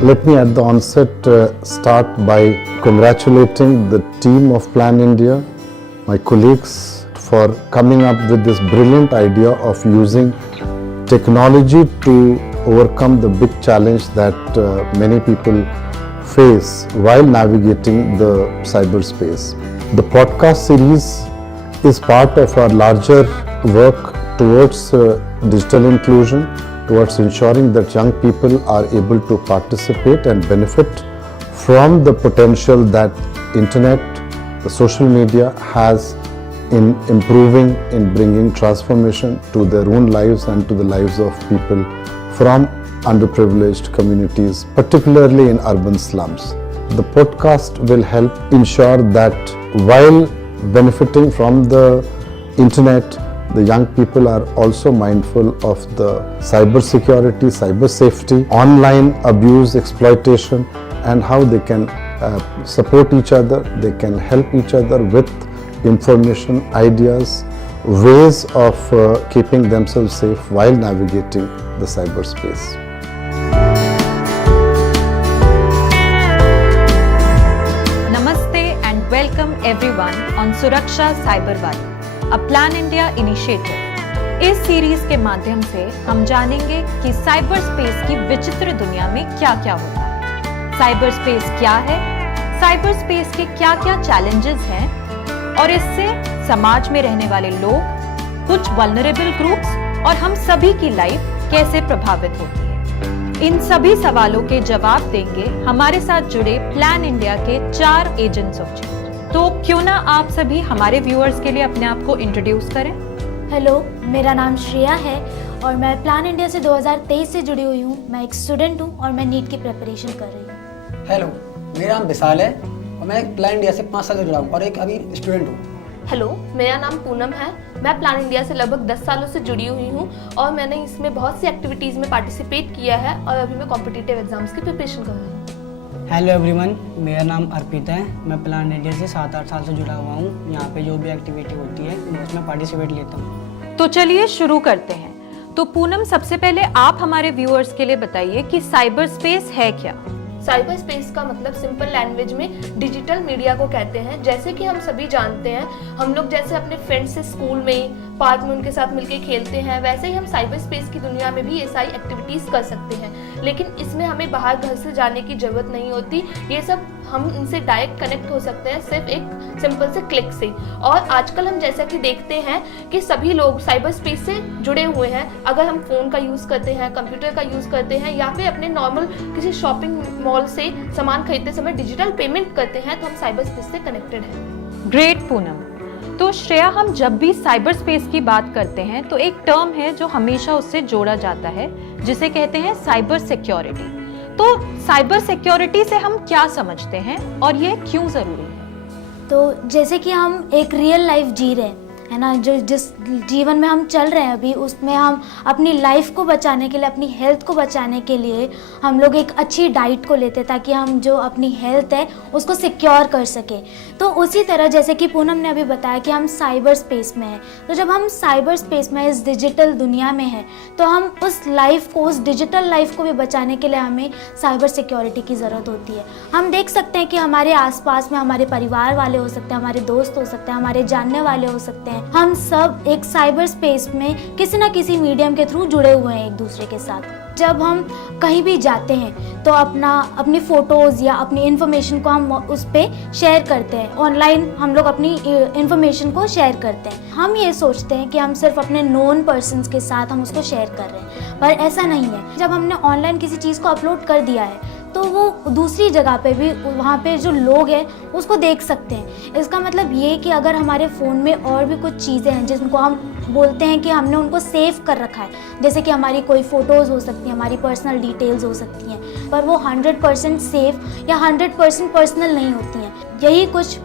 Let me at the onset start by congratulating the team of Plan India, my colleagues, for coming up with this brilliant idea of using technology to overcome the big challenge that many people face while navigating the cyberspace. The podcast series is part of our larger work towards digital inclusion, towards ensuring that young people are able to participate and benefit from the potential that internet, the social media has in improving, in bringing transformation to their own lives and to the lives of people from underprivileged communities, particularly in urban slums. The podcast will help ensure that while benefiting from the internet, the young people are also mindful of the cyber security, cyber safety, online abuse, exploitation, and how they can support each other, they can help each other with information, ideas, ways of keeping themselves safe while navigating the cyberspace. Namaste and welcome everyone on Suraksha Cyberwala, a Plan India initiative. इस series के माध्यम से हम जानेंगे कि cyber space की विचित्र दुनिया में क्या-क्या होता है, साइबर स्पेस क्या है, साइबर स्पेस के क्या-क्या चैलेंजेस हैं और इससे समाज में रहने वाले लोग, कुछ वल्नरेबल ग्रुप्स और हम सभी की लाइफ कैसे प्रभावित होती है। इन सभी सवालों के जवाब देंगे हमारे साथ जुड़े प्लान इंडिया के 4 एजेंट्स ऑफ चेंज। तो क्यों ना आप सभी हमारे व्यूअर्स के लिए अपने आप को इंट्रोड्यूस करें। हेलो, मेरा नाम श्रेया है और मैं प्लान इंडिया से 2023 से जुड़ी हुई हूँ। मैं एक स्टूडेंट हूँ और मैं नीट की प्रिपरेशन कर रही हूँ। हेलो, मेरा नाम विशाल है और मैं प्लान इंडिया से 5 साल से जुड़ा हूँ और एक अभी स्टूडेंट हूँ। हेलो, मेरा नाम पूनम है। मैं प्लान इंडिया से लगभग 10 सालों से जुड़ी हुई हूँ और मैंने इसमें बहुत सी एक्टिविटीज़ में पार्टिसिपेट किया है और अभी मैं कॉम्पिटिटिव एग्जाम्स की प्रिपरेशन कर रही हूँ। हेलो एवरीवन, मेरा नाम अर्पित है। मैं प्लान इंडिया से 7-8 साल से जुड़ा हुआ हूँ। यहाँ पे जो भी एक्टिविटी होती है मैं उसमें पार्टिसिपेट लेता हूँ। तो चलिए शुरू करते हैं। तो पूनम, सबसे पहले आप हमारे व्यूअर्स के लिए बताइए कि साइबर स्पेस है क्या। साइबर स्पेस का मतलब सिंपल लैंग्वेज में डिजिटल मीडिया को कहते हैं। जैसे कि हम सभी जानते हैं, हम लोग जैसे अपने फ्रेंड्स से स्कूल में, पार्क में उनके साथ मिलके खेलते हैं, वैसे ही हम साइबर स्पेस की दुनिया में भी ये सारी एक्टिविटीज़ कर सकते हैं। लेकिन इसमें हमें बाहर घर से जाने की ज़रूरत नहीं होती। ये सब हम इनसे डायरेक्ट कनेक्ट हो सकते हैं सिर्फ एक सिंपल से क्लिक से। और आजकल हम जैसा कि देखते हैं कि सभी लोग साइबर स्पेस से जुड़े हुए हैं। अगर हम फ़ोन का यूज़ करते हैं, कंप्यूटर का यूज़ करते हैं या फिर अपने नॉर्मल किसी शॉपिंग मॉल से सामान खरीदते समय डिजिटल पेमेंट करते हैं, तो हम साइबर स्पेस से कनेक्टेड हैं। ग्रेट पूनम। तो श्रेया, हम जब भी साइबर स्पेस की बात करते हैं तो एक टर्म है जो हमेशा उससे जोड़ा जाता है, जिसे कहते हैं साइबर सिक्योरिटी। तो साइबर सिक्योरिटी से हम क्या समझते हैं और ये क्यों ज़रूरी है? तो जैसे कि हम एक रियल लाइफ जी रहे हैं, है ना, जो जिस जीवन में हम चल रहे हैं अभी, उसमें हम अपनी लाइफ को बचाने के लिए, अपनी हेल्थ को बचाने के लिए हम लोग एक अच्छी डाइट को लेते हैं ताकि हम जो अपनी हेल्थ है उसको सिक्योर कर सके। तो उसी तरह जैसे कि पूनम ने अभी बताया कि हम साइबर स्पेस में हैं, तो जब हम साइबर स्पेस में, इस डिजिटल दुनिया में हैं, तो हम उस लाइफ को, उस डिजिटल लाइफ को भी बचाने के लिए हमें साइबर सिक्योरिटी की ज़रूरत होती है। हम देख सकते हैं कि हमारे आसपास में हमारे परिवार वाले हो सकते हैं, हमारे दोस्त हो सकते हैं, हमारे जानने वाले हो सकते हैं। हम सब एक साइबर स्पेस में किसी ना किसी मीडियम के थ्रू जुड़े हुए हैं एक दूसरे के साथ। जब हम कहीं भी जाते हैं तो अपनी फ़ोटोज़ या अपनी इन्फॉर्मेशन को हम उस पर शेयर करते हैं। ऑनलाइन हम लोग अपनी इन्फॉर्मेशन को शेयर करते हैं। हम ये सोचते हैं कि हम सिर्फ अपने नोन पर्सन्स के साथ हम उसको शेयर कर रहे हैं, पर ऐसा नहीं है। जब हमने ऑनलाइन किसी चीज़ को अपलोड कर दिया है तो वो दूसरी जगह पे भी, वहाँ पे जो लोग हैं उसको देख सकते हैं। इसका मतलब ये कि अगर हमारे फ़ोन में और भी कुछ चीज़ें हैं जिनको हम बोलते हैं कि हमने उनको सेव कर रखा है, जैसे कि हमारी कोई फ़ोटोज़ हो सकती हैं, हमारी पर्सनल डिटेल्स हो सकती हैं, पर वो 100% सेफ या 100% पर्सनल नहीं होती हैं। यही कुछ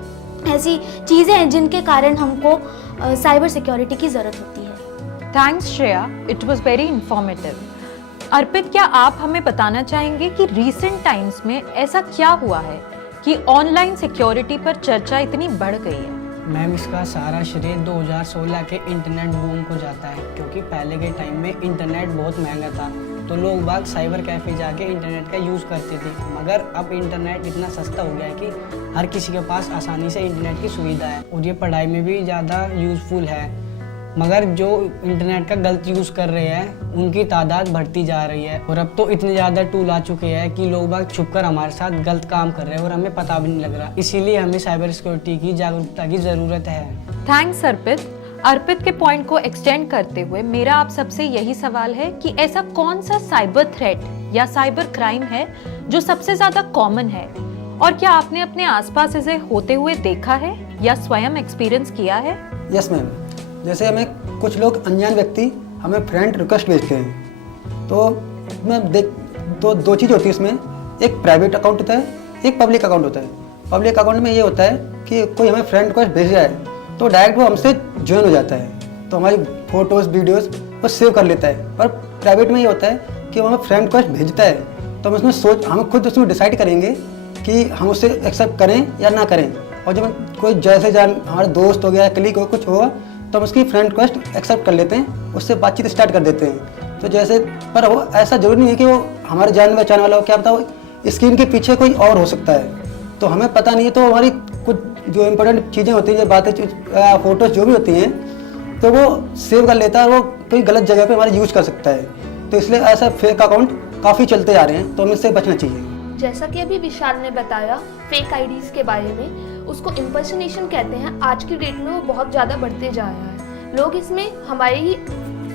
ऐसी चीज़ें हैं जिनके कारण हमको साइबर सिक्योरिटी की ज़रूरत होती है। Thanks Shreya, it was very informative. Arpit, क्या आप हमें बताना चाहेंगे कि रीसेंट टाइम्स में ऐसा क्या हुआ है कि ऑनलाइन सिक्योरिटी पर चर्चा इतनी बढ़ गई है? मैम इसका सारा श्रेय 2016 के इंटरनेट बूम को जाता है, क्योंकि पहले के टाइम में इंटरनेट बहुत महंगा था तो लोग बाग साइबर कैफ़े जाके इंटरनेट का यूज़ करते थे। मगर अब इंटरनेट इतना सस्ता हो गया है कि हर किसी के पास आसानी से इंटरनेट की सुविधा है और ये पढ़ाई में भी ज़्यादा यूज़फुल है। मगर जो इंटरनेट का गलत यूज़ कर रहे हैं उनकी तादाद बढ़ती जा रही है और अब तो इतने ज़्यादा टूल आ चुके हैं कि लोग बाग छुपकर हमारे साथ गलत काम कर रहे हैं और हमें पता भी नहीं लग रहा। इसीलिए हमें साइबर सिक्योरिटी की जागरूकता की ज़रूरत है। थैंक्स अर्पित। अर्पित के पॉइंट को एक्सटेंड करते हुए मेरा आप सबसे यही सवाल है कि ऐसा कौन सा साइबर थ्रेट या साइबर क्राइम है जो सबसे ज्यादा कॉमन है, और क्या आपने अपने आसपास इसे होते हुए देखा है या स्वयं एक्सपीरियंस किया है? यस मैम, जैसे हमें कुछ लोग अनजान व्यक्ति हमें फ्रेंड रिक्वेस्ट भेजते हैं, तो मैं दो चीज़ होती है इसमें। एक प्राइवेट अकाउंट होता है, एक पब्लिक अकाउंट होता है। पब्लिक अकाउंट में ये होता है कि कोई हमें फ्रेंड रिक्वेस्ट भेज रहा है तो डायरेक्ट वो हमसे ज्वाइन हो जाता है, तो हमारी फ़ोटोज़ वीडियोज़ वो सेव कर लेता है। पर प्राइवेट में ये होता है कि वो हमें फ्रेंड रिक्वेस्ट भेजता है तो हम खुद उसमें डिसाइड करेंगे कि हम उसे एक्सेप्ट करें या ना करें। और जब कोई जैसे हमारा दोस्त हो गया, कलीग हो, कुछ हुआ तो हम उसकी फ्रेंड रिक्वेस्ट एक्सेप्ट कर लेते हैं, उससे बातचीत स्टार्ट कर देते हैं। तो जैसे पर वो ऐसा ज़रूरी नहीं है कि वो हमारे जान पहचान वाला हो, क्या पता वो स्क्रीन के पीछे कोई और हो सकता है, तो हमें पता नहीं है। तो हमारी कुछ जो इम्पोर्टेंट चीज़ें होती हैं, जो बातें, फ़ोटोज़ जो भी होती हैं, तो वो सेव कर लेता है और वो कोई गलत जगह पे हमारा यूज़ कर सकता है। तो इसलिए ऐसा फेक अकाउंट काफ़ी चलते आ रहे हैं, तो हमें इससे बचना चाहिए। जैसा कि अभी विशाल ने बताया फेक आईडीज के बारे में, उसको इम्पर्सनेशन कहते हैं। आज की डेट में वो बहुत ज़्यादा बढ़ते जा रहा है। लोग इसमें हमारी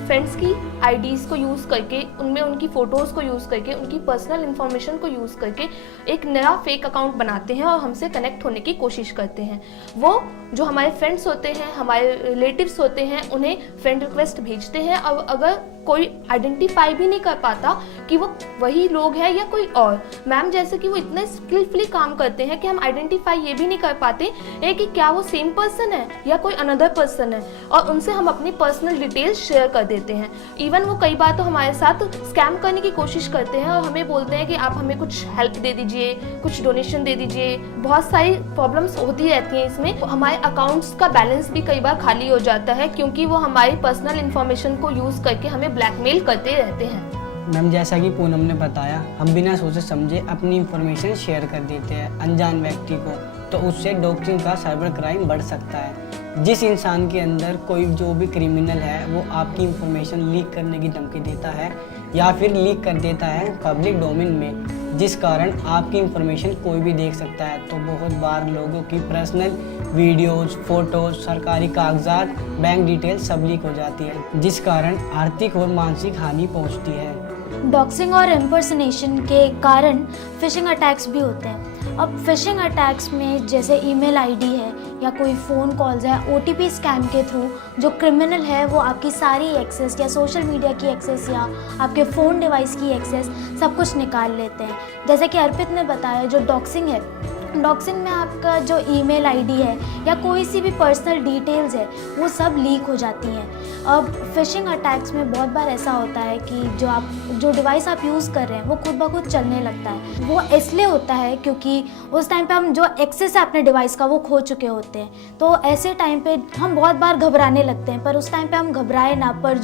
फ्रेंड्स की आईडीज़ को यूज़ करके, उनमें उनकी फ़ोटोज़ को यूज़ करके, उनकी पर्सनल इन्फॉर्मेशन को यूज़ करके एक नया फेक अकाउंट बनाते हैं और हमसे कनेक्ट होने की कोशिश करते हैं। वो जो हमारे फ्रेंड्स होते हैं, हमारे रिलेटिव्स होते हैं, उन्हें फ्रेंड रिक्वेस्ट भेजते हैं। और अगर कोई आइडेंटिफाई भी नहीं कर पाता कि वो वही लोग हैं या कोई और, मैम जैसे कि वो इतने स्किलफुली काम करते हैं कि हम आइडेंटिफाई ये भी नहीं कर पाते हैं कि क्या वो सेम पर्सन है या कोई अनदर पर्सन है, और उनसे हम अपनी पर्सनल डिटेल्स शेयर कर देते हैं। इवन वो कई बार तो हमारे साथ स्कैम करने की कोशिश करते हैं और हमें बोलते हैं कि आप हमें कुछ हेल्प दे दीजिए, कुछ डोनेशन दे दीजिए। बहुत सारी प्रॉब्लम्स होती रहती हैं इसमें। हमारे अकाउंट्स का बैलेंस भी कई बार खाली हो जाता है क्योंकि वो हमारी पर्सनल इन्फॉर्मेशन को यूज़ करके हमें ब्लैकमेल करते रहते हैं। मैम जैसा कि पूनम ने बताया, हम बिना सोचे समझे अपनी इंफॉर्मेशन शेयर कर देते हैं अनजान व्यक्ति को, तो उससे डॉक्सिंग का साइबर क्राइम बढ़ सकता है। जिस इंसान के अंदर कोई जो भी क्रिमिनल है वो आपकी इंफॉर्मेशन लीक करने की धमकी देता है या फिर लीक कर देता है पब्लिक डोमेन में, जिस कारण आपकी इंफॉर्मेशन कोई भी देख सकता है, तो बहुत बार लोगों की पर्सनल वीडियोज़, फोटोज़, सरकारी कागजात, बैंक डिटेल सब लीक हो जाती है, जिस कारण आर्थिक और मानसिक हानि पहुंचती है। डॉक्सिंग और इम्पर्सनेशन के कारण फिशिंग अटैक्स भी होते हैं। अब फिशिंग अटैक्स में जैसे ईमेल आईडी है या कोई फ़ोन कॉल्स है, ओटीपी स्कैम के थ्रू जो क्रिमिनल है वो आपकी सारी एक्सेस या सोशल मीडिया की एक्सेस या आपके फ़ोन डिवाइस की एक्सेस सब कुछ निकाल लेते हैं। जैसे कि अर्पित ने बताया, जो डॉक्सिंग है, डॉक्सिंग में आपका जो ईमेल आईडी है या कोई सी भी पर्सनल डिटेल्स है वो सब लीक हो जाती हैं। अब फिशिंग अटैक्स में बहुत बार ऐसा होता है कि जो डिवाइस आप यूज़ कर रहे हैं वो खुद ब खुद चलने लगता है। वो इसलिए होता है क्योंकि उस टाइम पे हम जो एक्सेस है अपने डिवाइस का वो खो चुके होते हैं। तो ऐसे टाइम पे हम बहुत बार घबराने लगते हैं, पर उस टाइम पे हम घबराए ना, पर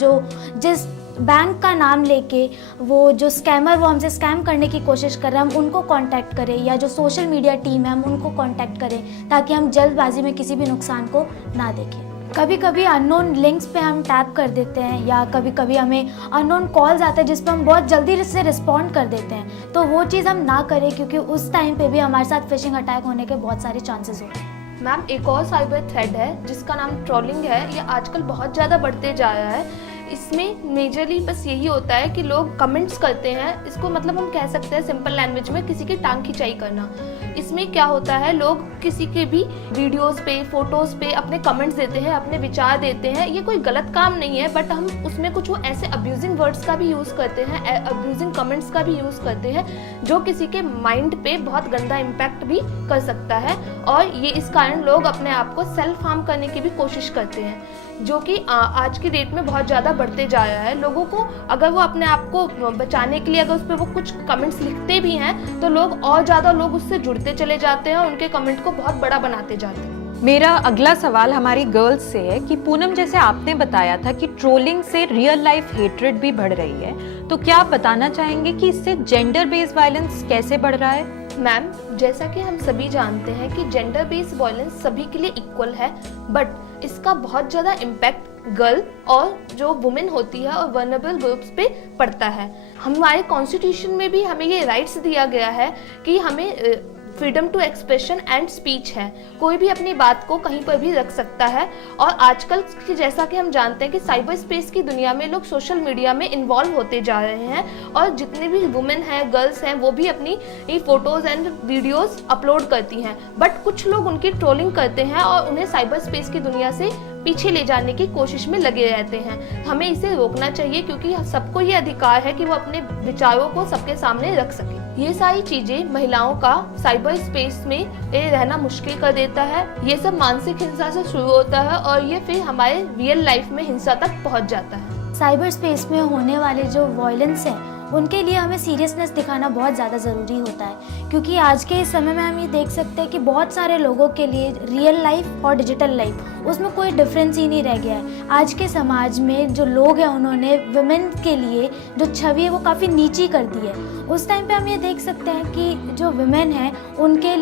जिस बैंक का नाम लेके वो जो स्कैमर वो हमसे स्कैम करने की कोशिश कर रहे हैं, हम उनको कांटेक्ट करें, या जो सोशल मीडिया टीम है हम उनको कांटेक्ट करें, ताकि हम जल्दबाजी में किसी भी नुकसान को ना देखें। कभी कभी अननोन लिंक्स पे हम टैप कर देते हैं या कभी कभी हमें अननोन कॉल्स आते हैं जिस पर हम बहुत जल्दी से रिस्पॉन्ड कर देते हैं, तो वो चीज़ हम ना करें क्योंकि उस टाइम पे भी हमारे साथ फिशिंग अटैक होने के बहुत सारे चांसेस होते हैं। मैम एक और साइबर थ्रेट है जिसका नाम ट्रोलिंग है। ये आजकल बहुत ज़्यादा बढ़ते जा रहा है। इसमें मेजरली बस यही होता है कि लोग कमेंट्स करते हैं। इसको मतलब हम कह सकते हैं सिंपल लैंग्वेज में किसी की टांग खिंचाई करना। इसमें क्या होता है, लोग किसी के भी वीडियोस पे, फोटोज़ पे अपने कमेंट्स देते हैं, अपने विचार देते हैं। ये कोई गलत काम नहीं है, बट हम उसमें कुछ वो ऐसे अब्यूजिंग वर्ड्स का भी यूज़ करते हैं, अब्यूजिंग कमेंट्स का भी यूज़ करते हैं, जो किसी के माइंड पे बहुत गंदा इम्पैक्ट भी कर सकता है। और ये इस कारण लोग अपने आप को सेल्फ हार्म करने की भी कोशिश करते हैं, जो कि आज की डेट में बहुत ज़्यादा बढ़ते जा रहा है। लोगों को अगर वो अपने आप को बचाने के लिए अगर उस पर वो कुछ कमेंट्स लिखते भी हैं तो लोग और ज़्यादा लोग उससे जुड़ते चले जाते हैं और उनके कमेंट को बहुत बड़ा बनाते जाते हैं। मेरा अगला सवाल हमारी गर्ल्स से है कि पूनम, जैसे आपने बताया था कि ट्रोलिंग से रियल लाइफ हेट्रेड भी बढ़ रही है, तो क्या आप बताना चाहेंगे कि इससे जेंडर बेस्ड वायलेंस कैसे बढ़ रहा है? मैम, जैसा कि हम सभी जानते हैं कि जेंडर बेस्ड वायलेंस सभी के लिए इक्वल है, बट इसका बहुत ज़्यादा इम्पैक्ट गर्ल और जो वुमेन होती है और वर्नेबल ग्रुप्स पे पड़ता है। हमारे कॉन्स्टिट्यूशन में भी हमें ये राइट्स दिया गया है कि हमें freedom to expression and speech है, कोई भी अपनी बात को कहीं पर भी रख सकता है। और आजकल की जैसा कि हम जानते हैं कि साइबर स्पेस की दुनिया में लोग सोशल मीडिया में इन्वॉल्व होते जा रहे हैं और जितने भी वुमेन हैं, गर्ल्स हैं, वो भी अपनी फोटोज़ एंड वीडियोज़ अपलोड करती हैं, बट कुछ लोग उनकी ट्रोलिंग करते हैं और उन्हें साइबर स्पेस की दुनिया से पीछे ले जाने की कोशिश में लगे रहते हैं। हमें इसे रोकना चाहिए क्योंकि सबको ये अधिकार है कि वो अपने विचारों को सबके सामने रख सके। ये सारी चीजें महिलाओं का साइबर स्पेस में रहना मुश्किल कर देता है। ये सब मानसिक हिंसा से शुरू होता है और ये फिर हमारे रियल लाइफ में हिंसा तक पहुंच जाता है। साइबर स्पेस में होने वाले जो वायलेंस हैं उनके लिए हमें सीरियसनेस दिखाना बहुत ज़्यादा ज़रूरी होता है, क्योंकि आज के इस समय में हम ये देख सकते हैं कि बहुत सारे लोगों के लिए रियल लाइफ और डिजिटल लाइफ उसमें कोई डिफरेंस ही नहीं रह गया है। आज के समाज में जो लोग हैं उन्होंने वुमेन के लिए जो छवि है वो काफ़ी नीची कर दी है। उस टाइम पे हम ये देख सकते हैं कि जो वुमेन हैं उनके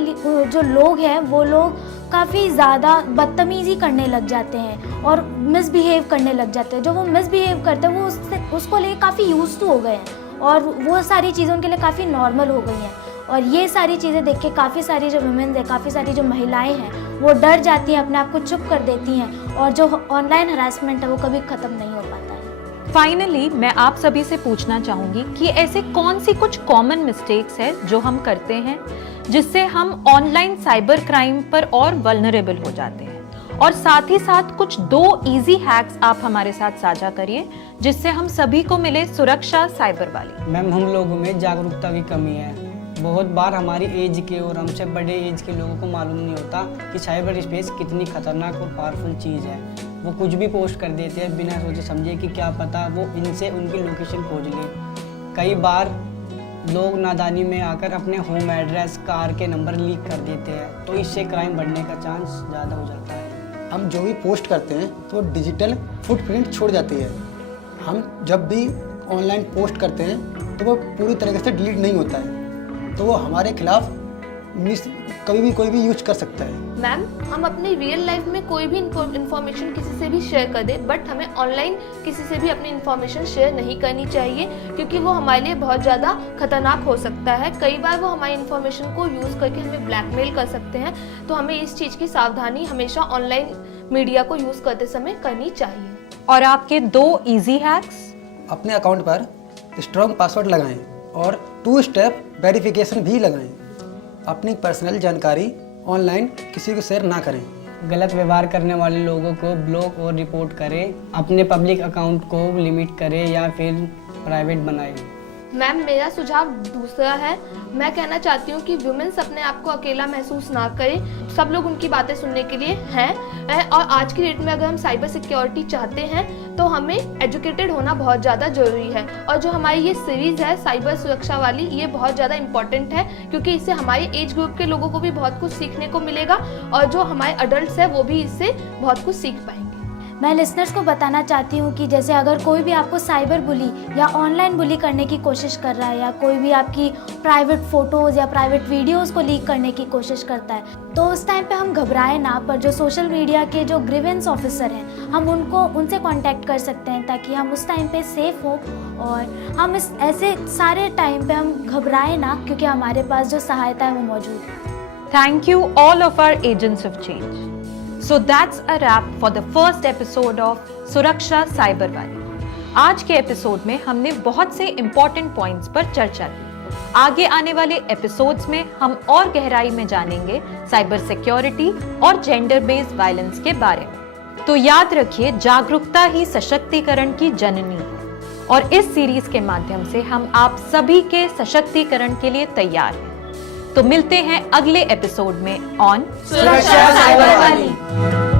जो लोग हैं वो लोग काफ़ी ज़्यादा बदतमीज़ी करने लग जाते हैं और मिसबिहेव करने लग जाते हैं। जो वो मिसबिहेव करते हैं वो उसको लेके काफ़ी यूज्ड टू हो गए हैं और वो सारी चीज़ें उनके लिए काफ़ी नॉर्मल हो गई हैं। और ये सारी चीज़ें देख के काफ़ी सारी जो वुमेन्स हैं, काफ़ी सारी जो महिलाएं हैं वो डर जाती हैं, अपने आप को चुप कर देती हैं और जो ऑनलाइन हरासमेंट है वो कभी ख़त्म नहीं हो पाता है। फाइनली मैं आप सभी से पूछना चाहूँगी कि ऐसे कौन सी कुछ कॉमन मिस्टेक्स है जो हम करते हैं जिससे हम ऑनलाइन साइबर क्राइम पर और वल्नरेबल हो जाते हैं, और साथ ही साथ कुछ 2 इजी हैक्स आप हमारे साथ साझा करिए जिससे हम सभी को मिले सुरक्षा साइबर वाली। मैम, हम लोगों में जागरूकता की कमी है। बहुत बार हमारी एज के और हमसे बड़े एज के लोगों को मालूम नहीं होता कि साइबर स्पेस कितनी खतरनाक और पावरफुल चीज़ है। वो कुछ भी पोस्ट कर देते हैं बिना सोचे समझे कि क्या पता वो इनसे उनकी लोकेशन खोज ले। कई बार लोग नादानी में आकर अपने होम एड्रेस, कार के नंबर लीक कर देते हैं, तो इससे क्राइम बढ़ने का चांस ज़्यादा हो जाता है। हम जो भी पोस्ट करते हैं तो डिजिटल फुटप्रिंट छोड़ जाती है। हम जब भी ऑनलाइन पोस्ट करते हैं तो वो पूरी तरीके से डिलीट नहीं होता है, तो वो हमारे खिलाफ कभी भी कोई भी यूज कर सकता है। मैम, हम अपनी रियल लाइफ में कोई भी इन्फॉर्मेशन किसी से भी शेयर कर दे, बट हमें ऑनलाइन किसी से भी अपनी इन्फॉर्मेशन शेयर नहीं करनी चाहिए क्योंकि वो हमारे लिए बहुत ज़्यादा खतरनाक हो सकता है। कई बार वो हमारी इन्फॉर्मेशन को यूज़ करके हमें ब्लैकमेल कर सकते हैं, तो हमें इस चीज़ की सावधानी हमेशा ऑनलाइन मीडिया को यूज़ करते समय करनी चाहिए। और आपके 2 इजी हैक्स? अपने अकाउंट पर स्ट्रॉन्ग पासवर्ड लगाएं और 2 स्टेप वेरिफिकेशन भी लगाएं। अपनी पर्सनल जानकारी ऑनलाइन किसी को शेयर ना करें। गलत व्यवहार करने वाले लोगों को ब्लॉक और रिपोर्ट करें। अपने पब्लिक अकाउंट को लिमिट करें या फिर प्राइवेट बनाएं। मैम, मेरा सुझाव दूसरा है। मैं कहना चाहती हूँ कि वुमेन्स अपने आप को अकेला महसूस ना करें, सब लोग उनकी बातें सुनने के लिए हैं और आज की डेट में अगर हम साइबर सिक्योरिटी चाहते हैं तो हमें एजुकेटेड होना बहुत ज़्यादा ज़रूरी है। और जो हमारी ये सीरीज़ है साइबर सुरक्षा वाली, ये बहुत ज़्यादा इम्पॉर्टेंट है क्योंकि इससे हमारे एज ग्रुप के लोगों को भी बहुत कुछ सीखने को मिलेगा और जो हमारे अडल्ट हैं वो भी इससे बहुत कुछ सीख पाएंगे। मैं लिसनर्स को बताना चाहती हूँ कि जैसे अगर कोई भी आपको साइबर बुली या ऑनलाइन बुली करने की कोशिश कर रहा है या कोई भी आपकी प्राइवेट फ़ोटोज़ या प्राइवेट वीडियोज़ को लीक करने की कोशिश करता है, तो उस टाइम पे हम घबराएं ना, पर जो सोशल मीडिया के जो ग्रीवेंस ऑफिसर हैं हम उनसे कांटेक्ट कर सकते हैं ताकि हम उस टाइम पे सेफ़ हों और हम इस ऐसे सारे टाइम पे हम घबराएं ना, क्योंकि हमारे पास जो सहायता है वो मौजूद है। Thank you all of our agents of change. So that's a wrap for the first episode of सुरक्षा साइबर वाली। आज के एपिसोड में हमने बहुत से इम्पोर्टेंट पॉइंट्स पर चर्चा की। आगे आने वाले एपिसोड्स में हम और गहराई में जानेंगे साइबर सिक्योरिटी और जेंडर बेस्ड वायलेंस के बारे में। तो याद रखिए, जागरूकता ही सशक्तिकरण की जननी है और इस सीरीज के माध्यम से हम आप सभी के सशक्तिकरण के लिए तैयार हैं। तो मिलते हैं अगले एपिसोड में ऑन सुरक्षा साइबर वाली।